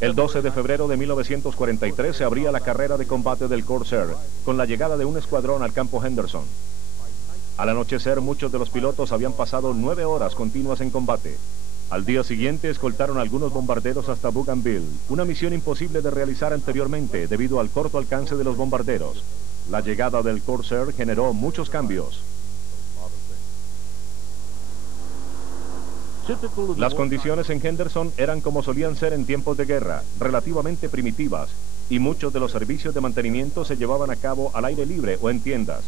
El 12 de febrero de 1943 se abría la carrera de combate del Corsair, con la llegada de un escuadrón al campo Henderson. Al anochecer, muchos de los pilotos habían pasado 9 horas continuas en combate. Al día siguiente, escoltaron algunos bombarderos hasta Bougainville, una misión imposible de realizar anteriormente debido al corto alcance de los bombarderos. La llegada del Corsair generó muchos cambios. Las condiciones en Henderson eran como solían ser en tiempos de guerra, relativamente primitivas, y muchos de los servicios de mantenimiento se llevaban a cabo al aire libre o en tiendas.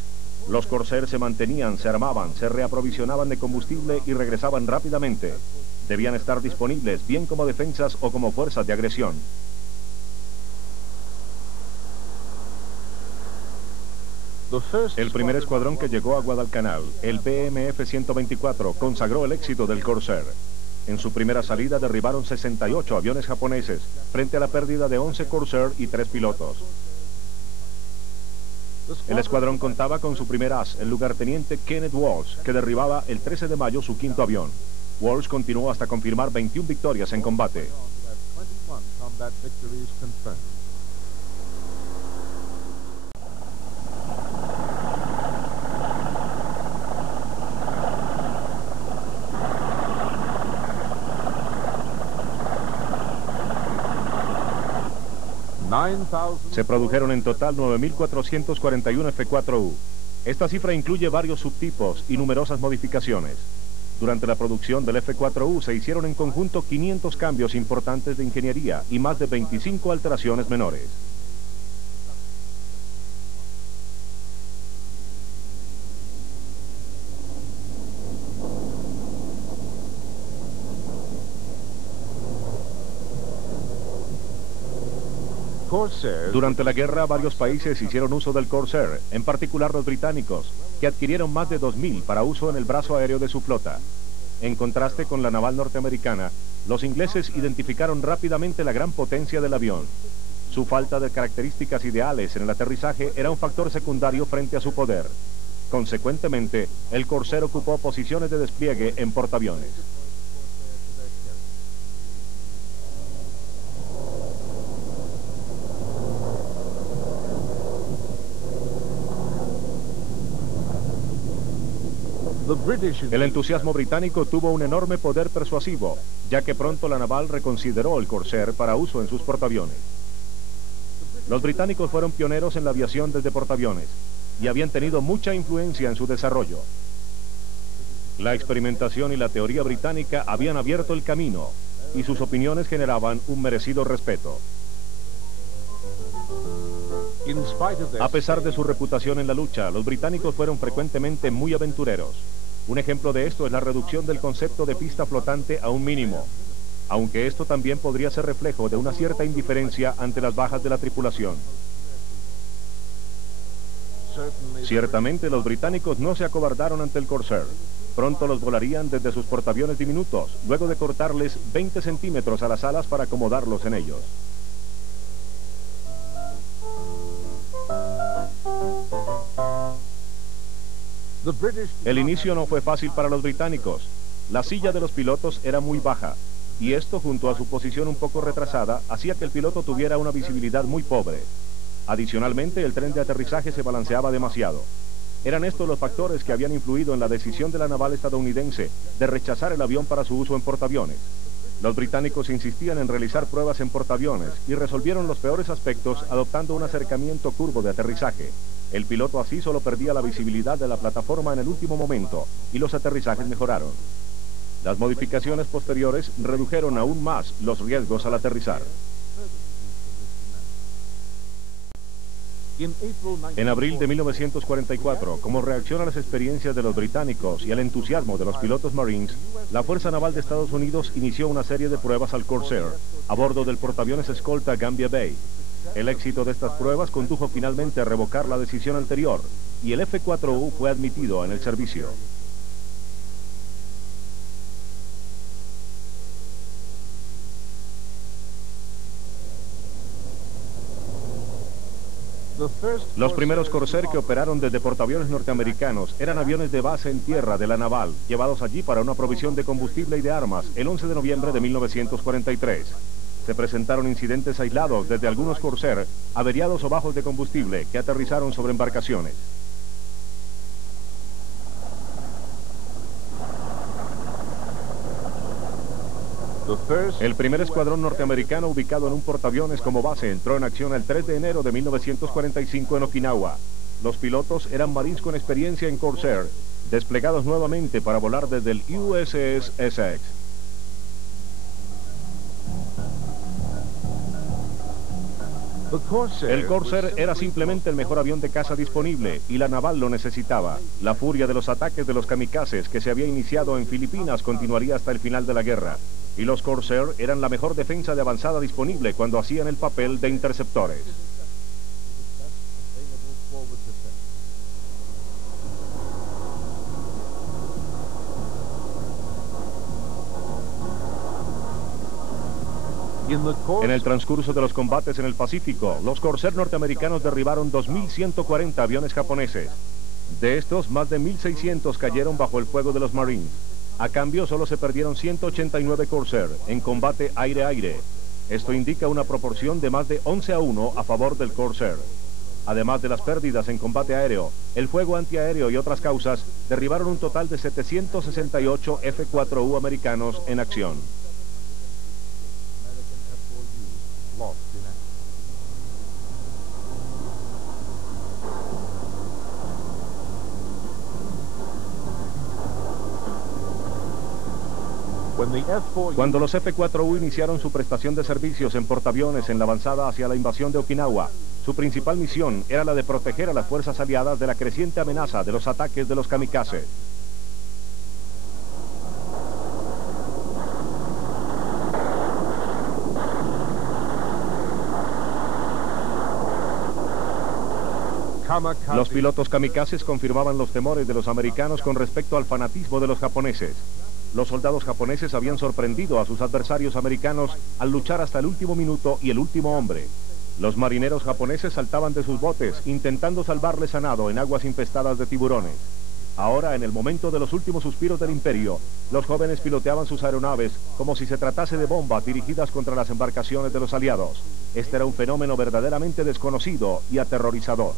Los Corsair se mantenían, se armaban, se reaprovisionaban de combustible y regresaban rápidamente. Debían estar disponibles, bien como defensas o como fuerzas de agresión. El primer escuadrón que llegó a Guadalcanal, el PMF-124, consagró el éxito del Corsair. En su primera salida derribaron 68 aviones japoneses, frente a la pérdida de 11 Corsair y 3 pilotos. El escuadrón contaba con su primer as, el lugarteniente Kenneth Walsh, que derribaba el 13 de mayo su quinto avión. Walsh continuó hasta confirmar 21 victorias en combate. Se produjeron en total 9.441 F-4U. Esta cifra incluye varios subtipos y numerosas modificaciones. Durante la producción del F-4U se hicieron en conjunto 500 cambios importantes de ingeniería y más de 25 alteraciones menores. Durante la guerra, varios países hicieron uso del Corsair, en particular los británicos, que adquirieron más de 2.000 para uso en el brazo aéreo de su flota. En contraste con la naval norteamericana, los ingleses identificaron rápidamente la gran potencia del avión. Su falta de características ideales en el aterrizaje era un factor secundario frente a su poder. Consecuentemente, el Corsair ocupó posiciones de despliegue en portaaviones. El entusiasmo británico tuvo un enorme poder persuasivo, ya que pronto la naval reconsideró el Corsair para uso en sus portaaviones. Los británicos fueron pioneros en la aviación desde portaaviones y habían tenido mucha influencia en su desarrollo. La experimentación y la teoría británica habían abierto el camino y sus opiniones generaban un merecido respeto. A pesar de su reputación en la lucha, los británicos fueron frecuentemente muy aventureros. Un ejemplo de esto es la reducción del concepto de pista flotante a un mínimo, aunque esto también podría ser reflejo de una cierta indiferencia ante las bajas de la tripulación. Ciertamente los británicos no se acobardaron ante el Corsair. Pronto los volarían desde sus portaaviones diminutos, luego de cortarles 20 centímetros a las alas para acomodarlos en ellos. El inicio no fue fácil para los británicos. La silla de los pilotos era muy baja, y esto, junto a su posición un poco retrasada, hacía que el piloto tuviera una visibilidad muy pobre. Adicionalmente, el tren de aterrizaje se balanceaba demasiado. Eran estos los factores que habían influido en la decisión de la naval estadounidense de rechazar el avión para su uso en portaaviones. Los británicos insistían en realizar pruebas en portaaviones y resolvieron los peores aspectos adoptando un acercamiento curvo de aterrizaje. El piloto así solo perdía la visibilidad de la plataforma en el último momento y los aterrizajes mejoraron. Las modificaciones posteriores redujeron aún más los riesgos al aterrizar. En abril de 1944, como reacción a las experiencias de los británicos y al entusiasmo de los pilotos Marines, la Fuerza Naval de Estados Unidos inició una serie de pruebas al Corsair, a bordo del portaaviones escolta Gambier Bay. El éxito de estas pruebas condujo finalmente a revocar la decisión anterior, y el F-4U fue admitido en el servicio. Los primeros Corsair que operaron desde portaaviones norteamericanos eran aviones de base en tierra de la naval, llevados allí para una provisión de combustible y de armas el 11 de noviembre de 1943. Se presentaron incidentes aislados desde algunos Corsair averiados o bajos de combustible que aterrizaron sobre embarcaciones. El primer escuadrón norteamericano ubicado en un portaaviones como base entró en acción el 3 de enero de 1945 en Okinawa. Los pilotos eran marines con experiencia en Corsair, desplegados nuevamente para volar desde el USS Essex. El Corsair era simplemente el mejor avión de caza disponible y la naval lo necesitaba. La furia de los ataques de los kamikazes que se había iniciado en Filipinas continuaría hasta el final de la guerra. Y los Corsair eran la mejor defensa de avanzada disponible cuando hacían el papel de interceptores. En el transcurso de los combates en el Pacífico, los Corsair norteamericanos derribaron 2.140 aviones japoneses. De estos, más de 1.600 cayeron bajo el fuego de los Marines. A cambio, solo se perdieron 189 Corsair en combate aire-aire. Esto indica una proporción de más de 11-1 a favor del Corsair. Además de las pérdidas en combate aéreo, el fuego antiaéreo y otras causas derribaron un total de 768 F-4U americanos en acción. Cuando los F-4U iniciaron su prestación de servicios en portaaviones en la avanzada hacia la invasión de Okinawa, su principal misión era la de proteger a las fuerzas aliadas de la creciente amenaza de los ataques de los kamikazes. Los pilotos kamikazes confirmaban los temores de los americanos con respecto al fanatismo de los japoneses. Los soldados japoneses habían sorprendido a sus adversarios americanos al luchar hasta el último minuto y el último hombre. Los marineros japoneses saltaban de sus botes, intentando salvarles a nado en aguas infestadas de tiburones. Ahora, en el momento de los últimos suspiros del imperio, los jóvenes piloteaban sus aeronaves como si se tratase de bombas dirigidas contra las embarcaciones de los aliados. Este era un fenómeno verdaderamente desconocido y aterrorizador.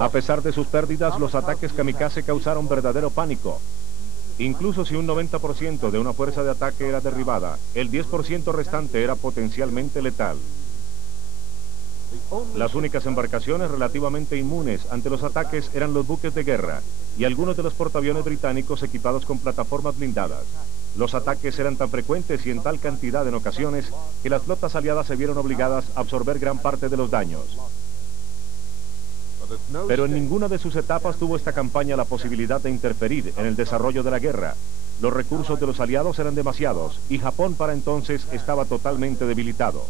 A pesar de sus pérdidas, los ataques kamikaze causaron verdadero pánico. Incluso si un 90% de una fuerza de ataque era derribada, el 10% restante era potencialmente letal. Las únicas embarcaciones relativamente inmunes ante los ataques eran los buques de guerra y algunos de los portaaviones británicos equipados con plataformas blindadas. Los ataques eran tan frecuentes y en tal cantidad en ocasiones que las flotas aliadas se vieron obligadas a absorber gran parte de los daños. Pero en ninguna de sus etapas tuvo esta campaña la posibilidad de interferir en el desarrollo de la guerra. Los recursos de los aliados eran demasiados y Japón para entonces estaba totalmente debilitado.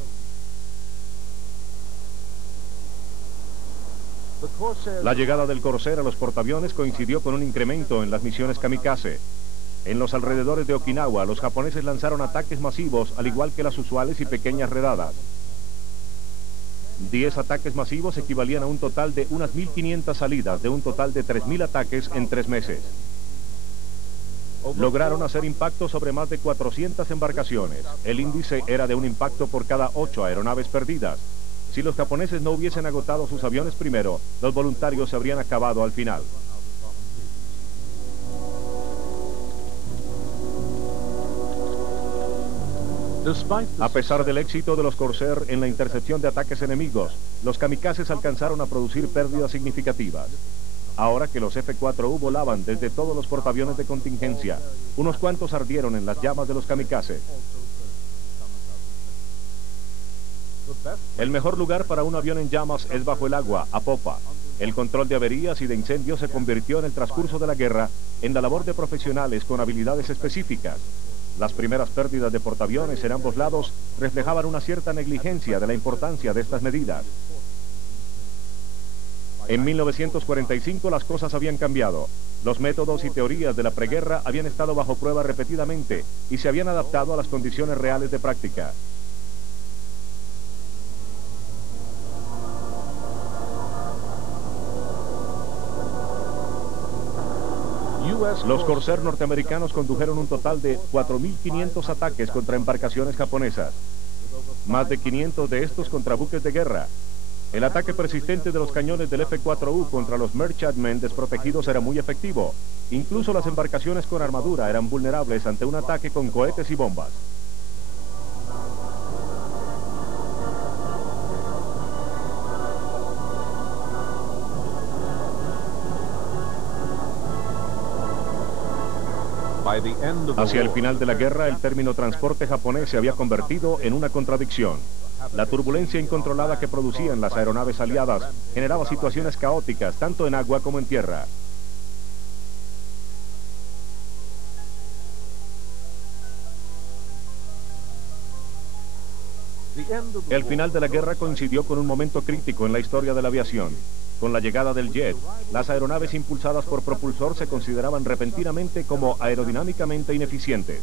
La llegada del Corsair a los portaaviones coincidió con un incremento en las misiones kamikaze. En los alrededores de Okinawa, los japoneses lanzaron ataques masivos, al igual que las usuales y pequeñas redadas. 10 ataques masivos equivalían a un total de unas 1.500 salidas, de un total de 3.000 ataques en 3 meses. Lograron hacer impactos sobre más de 400 embarcaciones. El índice era de un impacto por cada 8 aeronaves perdidas. Si los japoneses no hubiesen agotado sus aviones primero, los voluntarios se habrían acabado al final. A pesar del éxito de los Corsair en la intercepción de ataques enemigos, los kamikazes alcanzaron a producir pérdidas significativas. Ahora que los F-4U volaban desde todos los portaaviones de contingencia, unos cuantos ardieron en las llamas de los kamikazes. El mejor lugar para un avión en llamas es bajo el agua, a popa. El control de averías y de incendios se convirtió en el transcurso de la guerra en la labor de profesionales con habilidades específicas. Las primeras pérdidas de portaaviones en ambos lados reflejaban una cierta negligencia de la importancia de estas medidas. En 1945 las cosas habían cambiado. Los métodos y teorías de la preguerra habían estado bajo prueba repetidamente y se habían adaptado a las condiciones reales de práctica. Los Corsair norteamericanos condujeron un total de 4.500 ataques contra embarcaciones japonesas, más de 500 de estos contra buques de guerra. El ataque persistente de los cañones del F-4U contra los merchantmen desprotegidos era muy efectivo. Incluso las embarcaciones con armadura eran vulnerables ante un ataque con cohetes y bombas. Hacia el final de la guerra, el término transporte japonés se había convertido en una contradicción. La turbulencia incontrolada que producían las aeronaves aliadas generaba situaciones caóticas tanto en agua como en tierra. El final de la guerra coincidió con un momento crítico en la historia de la aviación. Con la llegada del jet, las aeronaves impulsadas por propulsor se consideraban repentinamente como aerodinámicamente ineficientes.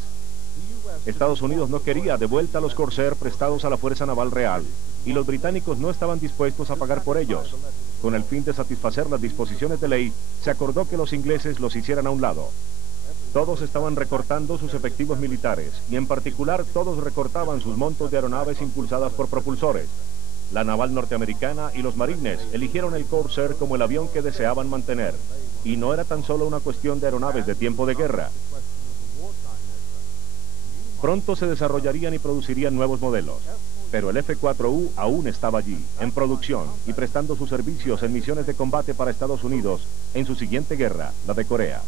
Estados Unidos no quería de vuelta a los Corsair prestados a la Fuerza Naval Real, y los británicos no estaban dispuestos a pagar por ellos. Con el fin de satisfacer las disposiciones de ley, se acordó que los ingleses los hicieran a un lado. Todos estaban recortando sus efectivos militares, y en particular todos recortaban sus montos de aeronaves impulsadas por propulsores. La naval norteamericana y los marines eligieron el Corsair como el avión que deseaban mantener, y no era tan solo una cuestión de aeronaves de tiempo de guerra. Pronto se desarrollarían y producirían nuevos modelos, pero el F-4U aún estaba allí, en producción y prestando sus servicios en misiones de combate para Estados Unidos en su siguiente guerra, la de Corea.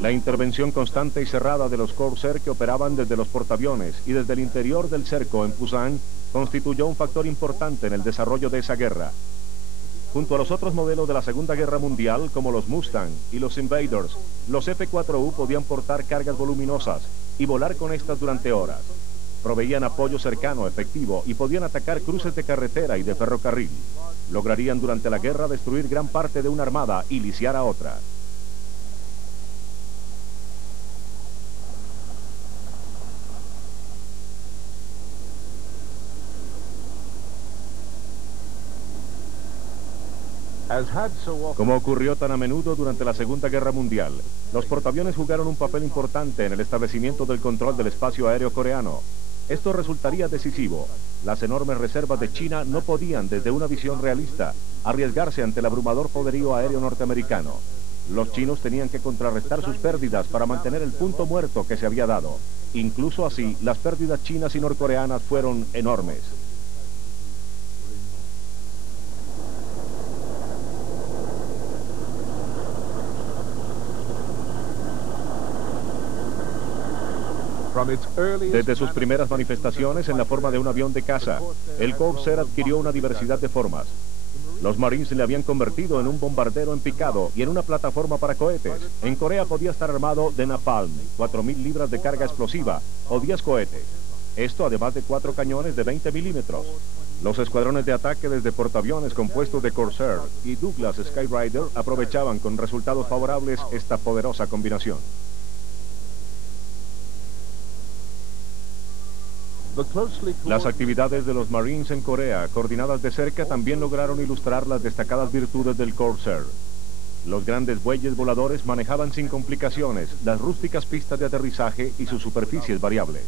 La intervención constante y cerrada de los Corsair que operaban desde los portaaviones y desde el interior del cerco en Pusan constituyó un factor importante en el desarrollo de esa guerra. Junto a los otros modelos de la Segunda Guerra Mundial, como los Mustang y los Invaders, los F-4U podían portar cargas voluminosas y volar con estas durante horas. Proveían apoyo cercano, efectivo, y podían atacar cruces de carretera y de ferrocarril. Lograrían durante la guerra destruir gran parte de una armada y lisiar a otra. Como ocurrió tan a menudo durante la Segunda Guerra Mundial, los portaaviones jugaron un papel importante en el establecimiento del control del espacio aéreo coreano. Esto resultaría decisivo. Las enormes reservas de China no podían, desde una visión realista, arriesgarse ante el abrumador poderío aéreo norteamericano. Los chinos tenían que contrarrestar sus pérdidas para mantener el punto muerto que se había dado. Incluso así, las pérdidas chinas y norcoreanas fueron enormes. Desde sus primeras manifestaciones en la forma de un avión de caza, el Corsair adquirió una diversidad de formas. Los Marines le habían convertido en un bombardero en picado y en una plataforma para cohetes. En Corea podía estar armado de napalm, 4.000 libras de carga explosiva o 10 cohetes. Esto además de 4 cañones de 20 milímetros. Los escuadrones de ataque desde portaaviones compuestos de Corsair y Douglas Skyrider aprovechaban con resultados favorables esta poderosa combinación. Las actividades de los Marines en Corea, coordinadas de cerca, también lograron ilustrar las destacadas virtudes del Corsair. Los grandes bueyes voladores manejaban sin complicaciones las rústicas pistas de aterrizaje y sus superficies variables.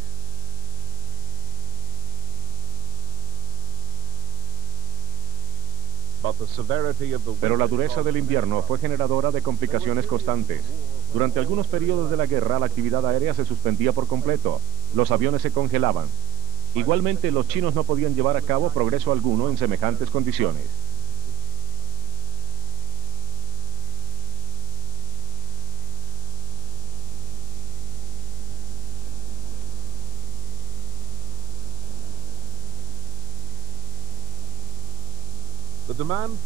Pero la dureza del invierno fue generadora de complicaciones constantes. Durante algunos periodos de la guerra, la actividad aérea se suspendía por completo. Los aviones se congelaban. Igualmente, los chinos no podían llevar a cabo progreso alguno en semejantes condiciones.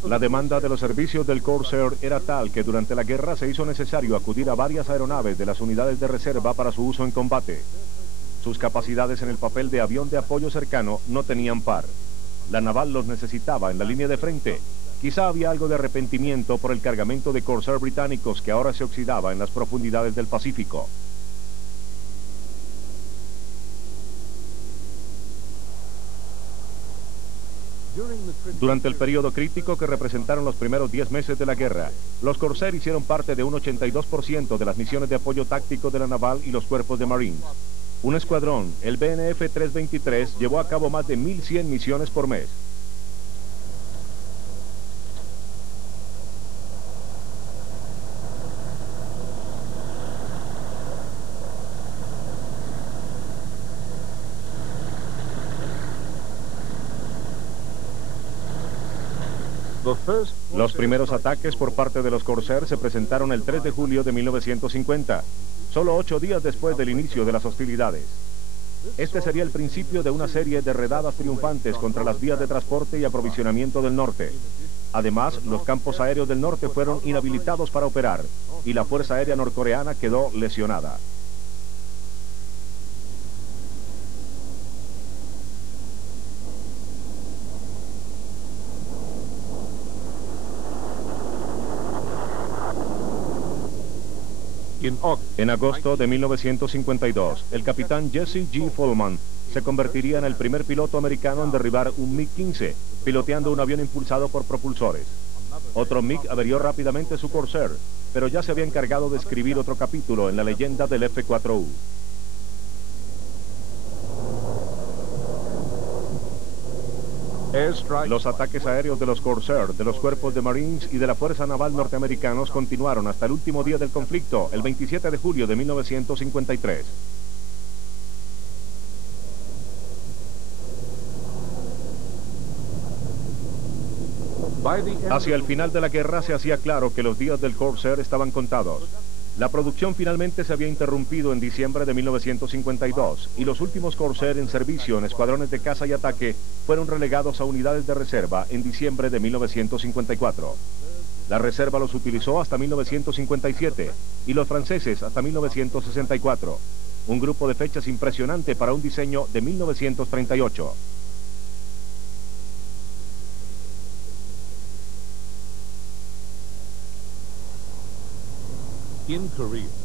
La demanda de los servicios del Corsair era tal que durante la guerra se hizo necesario acudir a varias aeronaves de las unidades de reserva para su uso en combate. Sus capacidades en el papel de avión de apoyo cercano no tenían par. La naval los necesitaba en la línea de frente Quizá había algo de arrepentimiento por el cargamento de Corsair británicos que ahora se oxidaba en las profundidades del Pacífico. Durante el periodo crítico que representaron los primeros 10 meses de la guerra, los Corsair hicieron parte de un 82% de las misiones de apoyo táctico de la naval y los cuerpos de Marines. Un escuadrón, el BNF 323, llevó a cabo más de 1.100 misiones por mes. Los primeros ataques por parte de los Corsair se presentaron el 3 de julio de 1950, solo 8 días después del inicio de las hostilidades. Este sería el principio de una serie de redadas triunfantes contra las vías de transporte y aprovisionamiento del norte. Además, los campos aéreos del norte fueron inhabilitados para operar y la Fuerza Aérea norcoreana quedó lesionada. En agosto de 1952, el capitán Jesse G. Follman se convertiría en el primer piloto americano en derribar un MiG-15, piloteando un avión impulsado por propulsores. Otro MiG averió rápidamente su Corsair, pero ya se había encargado de escribir otro capítulo en la leyenda del F-4U. Los ataques aéreos de los Corsair, de los cuerpos de Marines y de la Fuerza Naval norteamericanos continuaron hasta el último día del conflicto, el 27 de julio de 1953. Hacia el final de la guerra se hacía claro que los días del Corsair estaban contados. La producción finalmente se había interrumpido en diciembre de 1952 y los últimos Corsair en servicio en escuadrones de caza y ataque fueron relegados a unidades de reserva en diciembre de 1954. La reserva los utilizó hasta 1957 y los franceses hasta 1964. Un grupo de fechas impresionante para un diseño de 1938.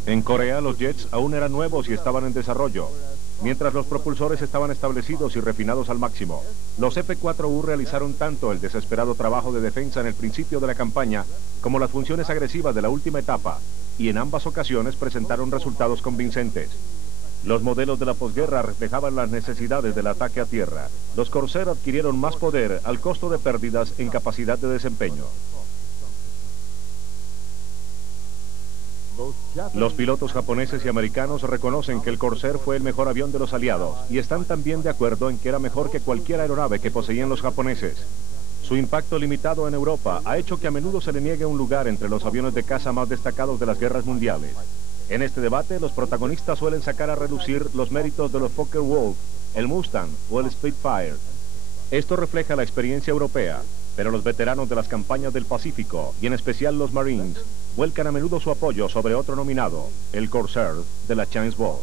En Corea los jets aún eran nuevos y estaban en desarrollo, mientras los propulsores estaban establecidos y refinados al máximo. Los F-4U realizaron tanto el desesperado trabajo de defensa en el principio de la campaña como las funciones agresivas de la última etapa, y en ambas ocasiones presentaron resultados convincentes. Los modelos de la posguerra reflejaban las necesidades del ataque a tierra. Los Corsair adquirieron más poder al costo de pérdidas en capacidad de desempeño. Los pilotos japoneses y americanos reconocen que el Corsair fue el mejor avión de los aliados y están también de acuerdo en que era mejor que cualquier aeronave que poseían los japoneses. Su impacto limitado en Europa ha hecho que a menudo se le niegue un lugar entre los aviones de caza más destacados de las guerras mundiales. En este debate, los protagonistas suelen sacar a relucir los méritos de los Focke-Wulf, el Mustang o el Spitfire. Esto refleja la experiencia europea, pero los veteranos de las campañas del Pacífico, y en especial los Marines, vuelcan a menudo su apoyo sobre otro nominado, el Corsair de la James Bond.